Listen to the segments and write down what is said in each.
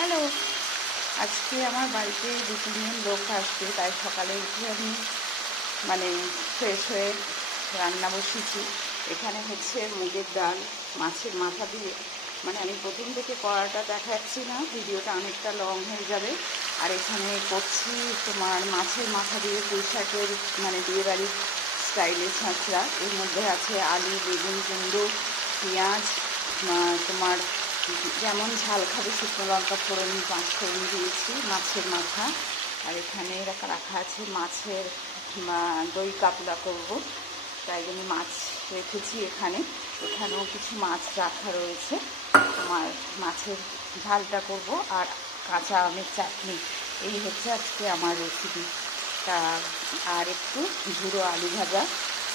Hello, আজকে আমার বাড়িতে 2-3 জন লোক আসবে, তাই সকালে উঠে আমি মানে ফ্রেশ হয়ে রান্না বসিয়েছি। এখানে হচ্ছে মুগের ডাল মাছের মাথা দিয়ে, মানে আমি প্রথম থেকে কড়াটা দেখাচ্ছি না, ভিডিওটা অনেকটা লং হয়ে যাবে। আর এখানে করছি তোমার মাছের মাথা দিয়ে পুঁই শাকের মানে বিয়েবাড়ির স্টাইলে ছাঁচড়া। এর মধ্যে আছে আলু, বেগুন, কুমড়ো, পেঁয়াজ, তোমার যেমন ঝাল খাবে শুকনো লঙ্কা ফোড়ন, 5 ফোড়ন দিয়েছি, মাছের মাথা। আর এখানে রাখা আছে মাছের দই কাতলা করব, তাই জন্য মাছ রেখেছি। এখানেও কিছু মাছ রাখা রয়েছে। তোমার মাছের ঝালটা করব আর কাঁচা আমের চাটনি। এই হচ্ছে আজকে আমার রেসিপি। তা আর একটু ঝুড়ো আলু ভাজা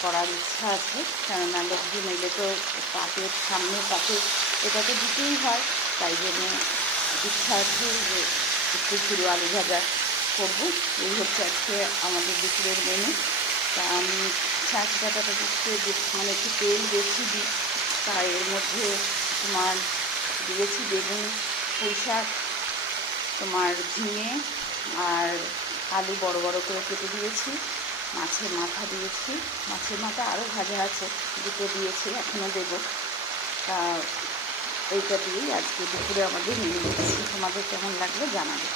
করার ইচ্ছা আছে, কেননা লোকজন এলে তো পাতের সামনে পাতে এটা তো দিতেই হয়, তাই জন্য ইচ্ছা আছে যে একটু ঝুড়ো আলু ভাজা করবো। এই হচ্ছে আজকে আমাদের দুপুরের মেনু। তা আমি ছাঁচড়াটাতে মানে একটু তেল বেশি দিই, তাই এর মধ্যে তোমার দিয়েছি বেগুন, পুঁই শাক, তোমার ঝিঙে আর আলু বড় বড় করে কেটে দিয়েছি, মাছের মাথা দিয়েছি। মাছের মাথা আরও ভাজা আছে, দুটো দিয়েছি, এখনও দেবো। তা এইটা দিয়েই আজকে দুপুরে আমাদের মেনু দিচ্ছি। তোমাদের কেমন লাগলো জানাবে।